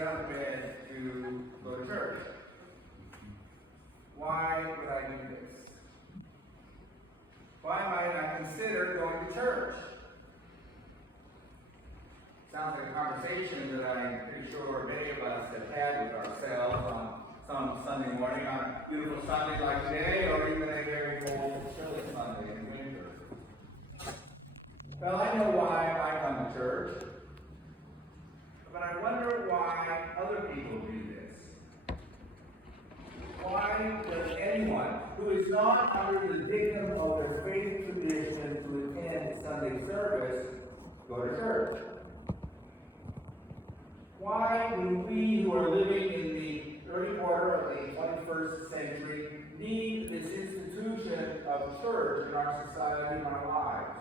get out of bed to go to church. Why would I do this? Why might I consider going to church? Sounds like a conversation that I'm pretty sure many of us have had with ourselves on some Sunday morning, on a beautiful Sunday like today, or even a very cold, chilly Sunday in winter. Well, I know why I come to church, but I wonder why other people do this. Why does anyone who is not under the dictum of their faith tradition to attend Sunday service go to church? Why do we who are living in the early quarter of the 21st century need this institution of church in our society and our lives?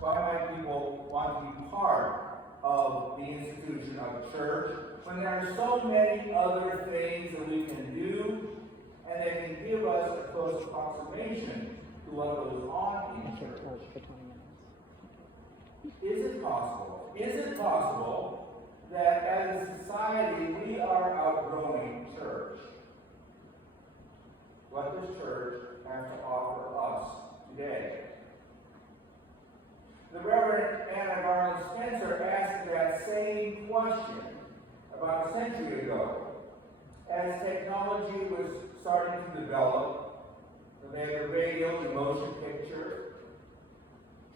Why might people want to be part of the institution of church when there are so many other things that we can do and that can give us a close approximation to what goes on in church? Is it possible? Is it possible that as a society we are outgrowing church? What does church have to offer us today? The Reverend Garlin Spencer asked that same question about a century ago. As technology was starting to develop, we had the radio, the motion picture.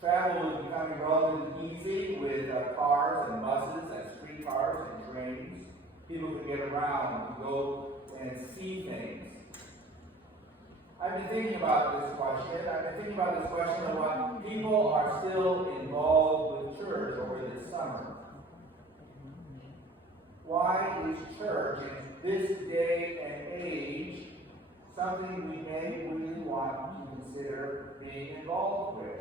Travel was becoming relatively easy with cars and buses and streetcars and trains. People could get around and go and see things. I've been thinking about this question. I've been thinking about this question of what people are still involved with church over this summer. Why is church in this day and age something we may really want to consider being involved with?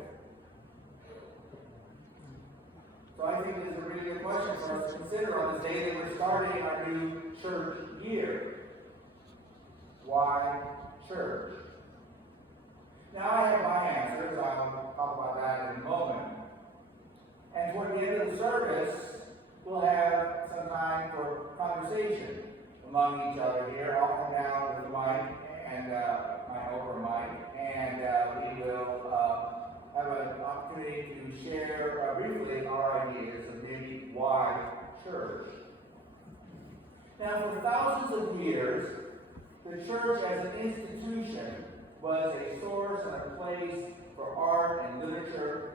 So I think this is a really good question for us to consider on this day that we're starting our new church year. Why church? Now I have my answers. I'll talk about that in a moment. And toward the end of the service, we'll have some time for conversation among each other here. I'll come down with the mic and my over mic, and we will have an opportunity to share briefly our ideas of maybe why church. Now, for thousands of years, the church as an institution was a source and a place for art and literature,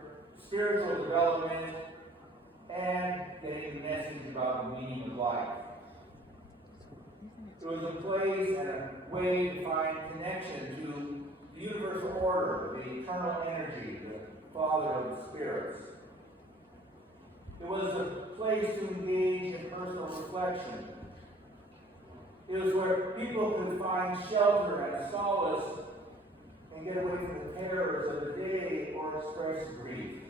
spiritual development, and getting the message about the meaning of life. It was a place and a way to find connection to the universal order, the eternal energy, the Father of the spirits. It was a place to engage in personal reflection. It was where people could find shelter and solace and get away from the terrors of the day or express grief.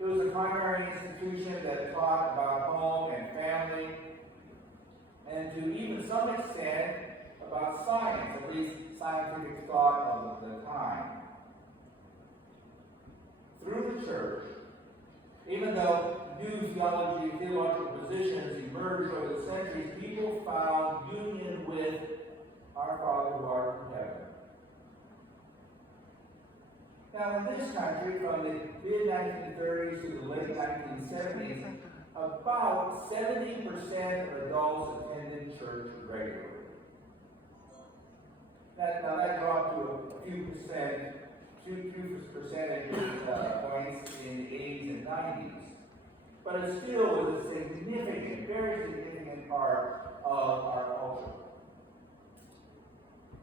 It was a primary institution that taught about home and family, and to even some extent about science, at least scientific thought of the time. Through the church, even though new theology, theological positions emerged over the centuries, people found union with our Father who art in heaven. Now, in this country, from the mid-1930s to the late 1970s, about 70% of adults attended church regularly. Now that dropped to a few percentage points in the 80s and 90s. But it still was a significant, very significant part of our culture.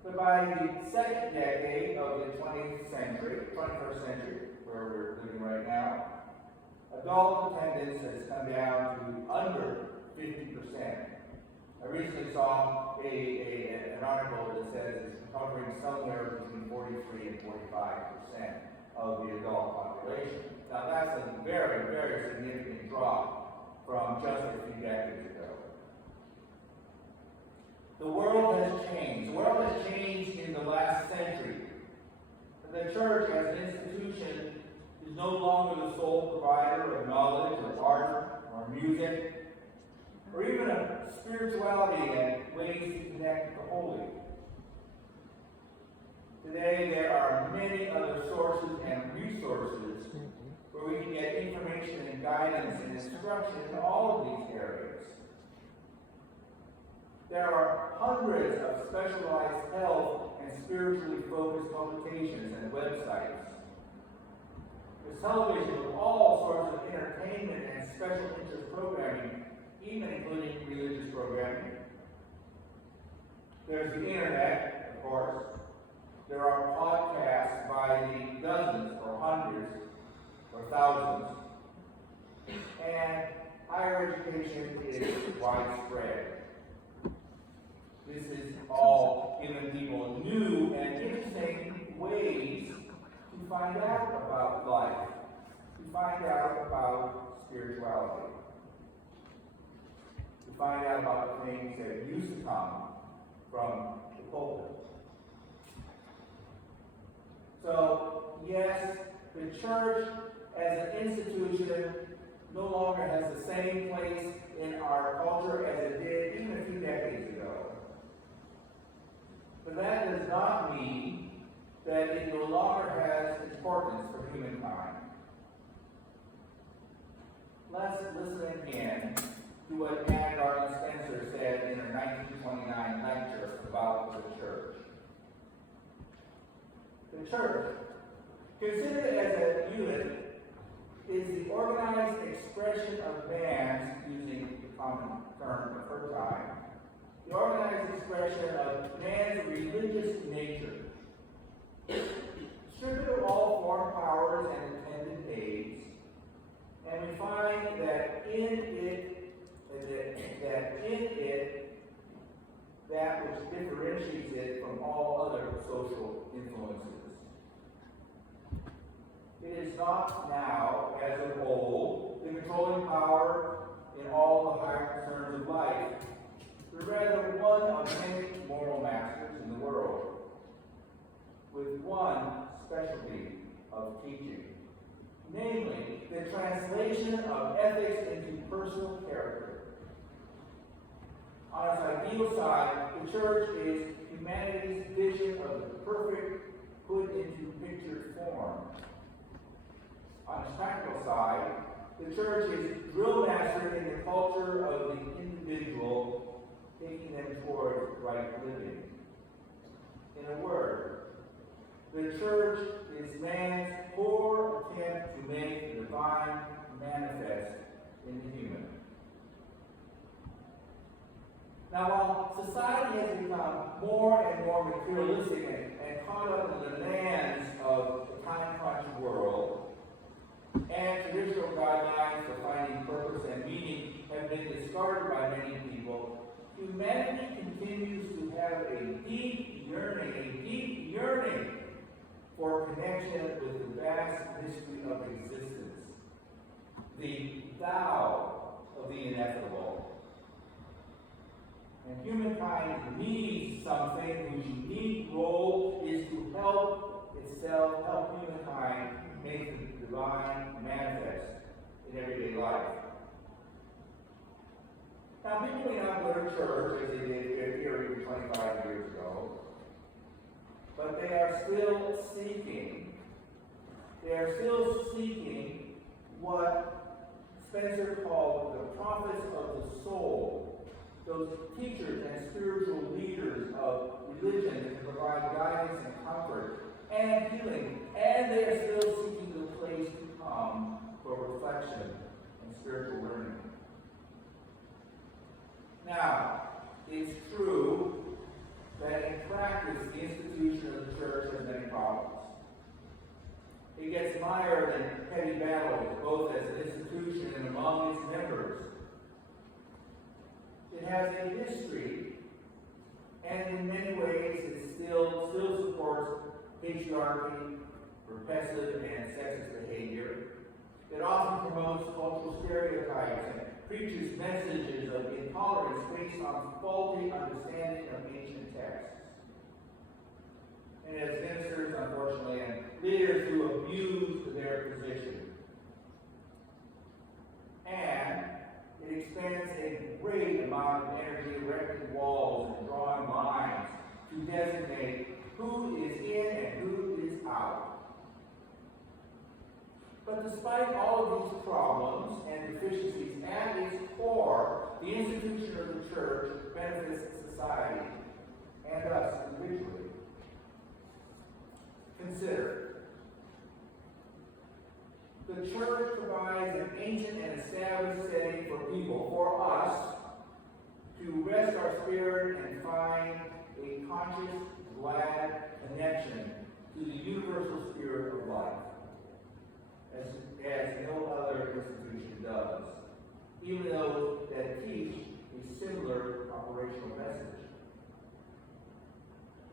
But by the second decade of the 21st century, where we're living right now, adult attendance has come down to under 50%. I recently saw an article that says it's covering somewhere between 43 and 45% of the adult population. Now that's a very, very significant drop from just a few decades ago. The world has changed. The world has changed in the last century. The church as an institution is no longer the sole provider of knowledge or art or music, or even a spirituality and ways to connect with the holy. Today, there are many other sources and resources where we can get information and guidance and instruction in all of these areas. There are hundreds of specialized health and spiritually focused publications and websites. There's television with all sorts of entertainment and special interest programming, even including religious programming. There's the internet, of course. There are podcasts by the dozens or hundreds or thousands. And higher education is widespread. This is all giving people new and interesting ways to find out about life, to find out about spirituality, to find out about the things that used to come from the pulpit. So, yes, the church as an institution no longer has the same place in our culture as it did even a few decades ago. But that does not mean that it no longer has importance for humankind. Let's listen again to what Garlin Spencer said in her 1929 lecture about the church. The church, considered as a unit, is the organized expression of man's, using the common term of her time, the organized expression of man's religious nature. Stripped of all foreign powers and attendant aids, and we find that in it, that which differentiates it from all other social influences. It is not now, as of old, the controlling power in all the higher concerns of life, but rather one of many moral masters in the world, with one specialty of teaching, namely the translation of ethics into personal character. On its ideal side, the church is humanity's vision of the perfect put into pictured form. On its practical side, the church is drill master in the culture of the individual, taking them toward right living. In a word, the church is man's poor attempt to make the divine manifest in the human. Now, while society has become more and more materialistic and caught up in the demands of the time-crunch world, and traditional guidelines for finding purpose and meaning have been discarded by many people, humanity continues to have a deep yearning for connection with the vast mystery of existence, the thou of the ineffable. And humankind needs something whose unique role is to help humankind make the divine manifest in everyday life. Now, people may not go to church as they did 50 or even 25 years ago, but they are still seeking. They are still seeking what Spencer called the prophets of the soul, those teachers and spiritual leaders of religion that can provide guidance and comfort and healing, and they are still seeking the place to come for reflection and spiritual learning. Now, it's true that in practice, the institution of the church has many problems. It gets mired in petty battles, both as an institution and among its members. It has a history, and in many ways it still supports patriarchy, repressive and sexist behavior. It often promotes cultural stereotypes and preaches messages of intolerance based on faulty understanding of ancient texts. And it has ministers, unfortunately, and leaders who abuse their position. And amount of energy erecting walls and drawing lines to designate who is in and who is out. But despite all of these problems and deficiencies, at its core, the institution of the church benefits society and us individually. Consider. The church provides an ancient and established setting for people, for us, to rest our spirit and find a conscious, glad connection to the universal spirit of life, as no other institution does, even though that teach a similar operational message.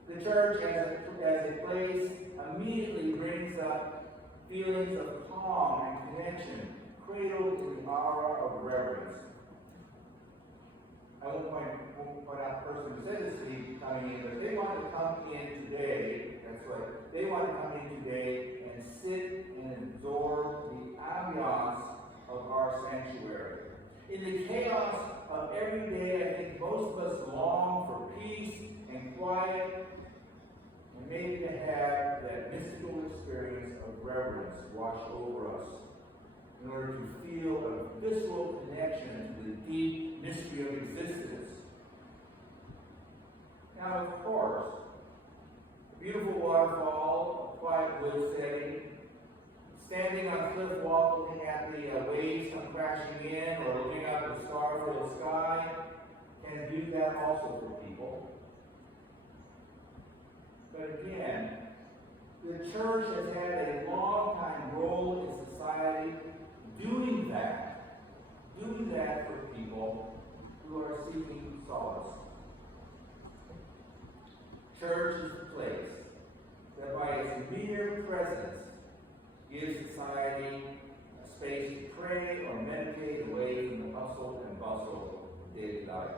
The church, as a place, immediately brings up feelings of calm and connection, cradled in the aura of reverence. I won't point out the person who said this to me coming in, but they want to come in today, that's right, they want to come in today and sit and absorb the ambiance of our sanctuary. In the chaos of every day, I think most of us long for peace and quiet, and maybe to have that mystical experience of reverence wash over us in order to feel a visceral connection to the deep mystery of existence. Now, of course, a beautiful waterfall, a quiet wood setting, standing on a cliff wall looking at the waves come crashing in, or looking up at the star-filled sky, can do that also for people. But again, the church has had a long time role in society doing that for people who are seeking solace. Church is the place that by its mere presence gives society a space to pray or meditate away from the hustle and bustle of daily life.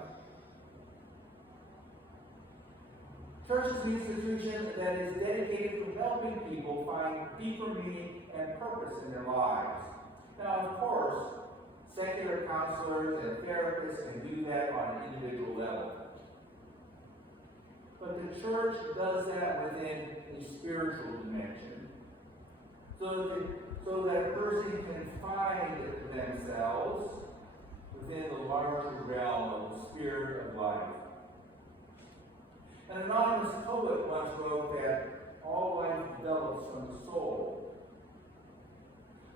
Church is an institution that is dedicated to helping people find deeper meaning and purpose in their lives. Now, of course, secular counselors and therapists can do that on an individual level. But the church does that within a spiritual dimension, so that a person can find themselves within the larger realm of the spirit of life. An anonymous poet once wrote that all life develops from the soul.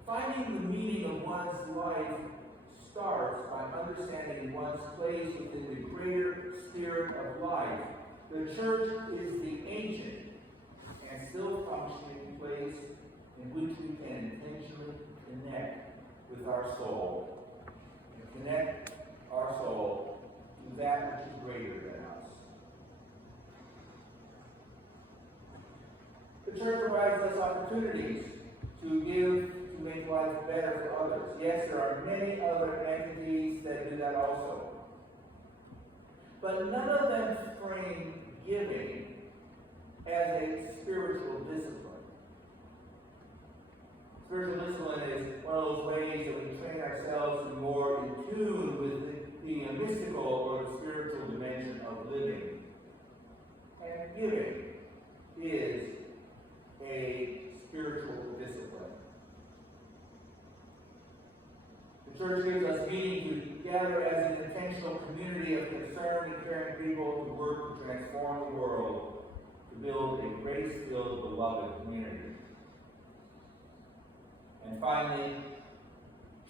Finding the meaning of one's life starts by understanding one's place within the greater spirit of life. The church is the ancient and still functioning place in which we can intentionally connect with our soul, and connect our soul to that which is greater than us. The church provides us opportunities to give, to make life better for others. Yes, there are many other entities that do that also. But none of them frame giving as a spiritual discipline. Spiritual discipline is one of those ways that we train ourselves to be more in tune with the mystical or the spiritual dimension of living. And giving is a spiritual discipline. The church gives us meaning to gather as an intentional community of concerned and caring people who work to transform the world, to build a grace-filled, beloved community. And finally,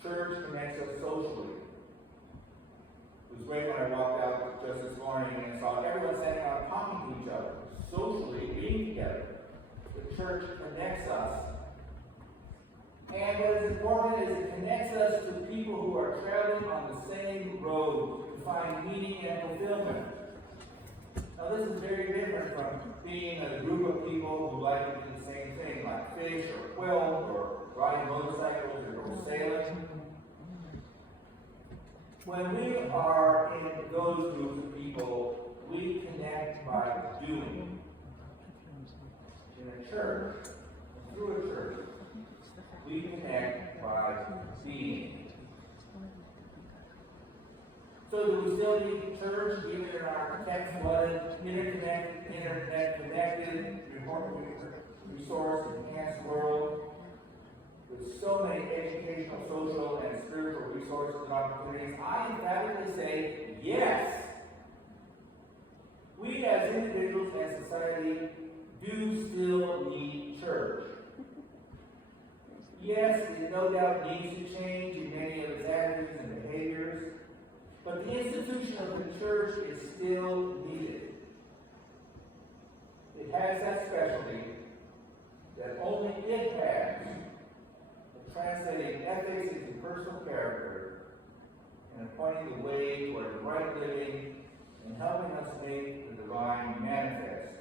church connects us socially. It was great when I walked out just this morning and saw everyone sitting out talking to each other, socially being together. The church connects us. And what is important is it connects us to people who are traveling on the same road to find meaning and fulfillment. Now this is very different from being a group of people who like to do the same thing, like fish or quilt or riding motorcycles or go sailing. When we are in those groups of people, we connect by doing. In a church, through a church, we connect by being. So So do we still need church, even in our text-flooded, internet-connected, resource-enhanced world, with so many educational, social, and spiritual resources and opportunities? I emphatically say yes. We as individuals and society do still need church. Yes, it no doubt needs to change in many of its attitudes and behaviors, but the institution of the church is still needed. It has that specialty that only it has, of translating ethics into personal character and pointing the way toward right living and helping us make the divine manifest.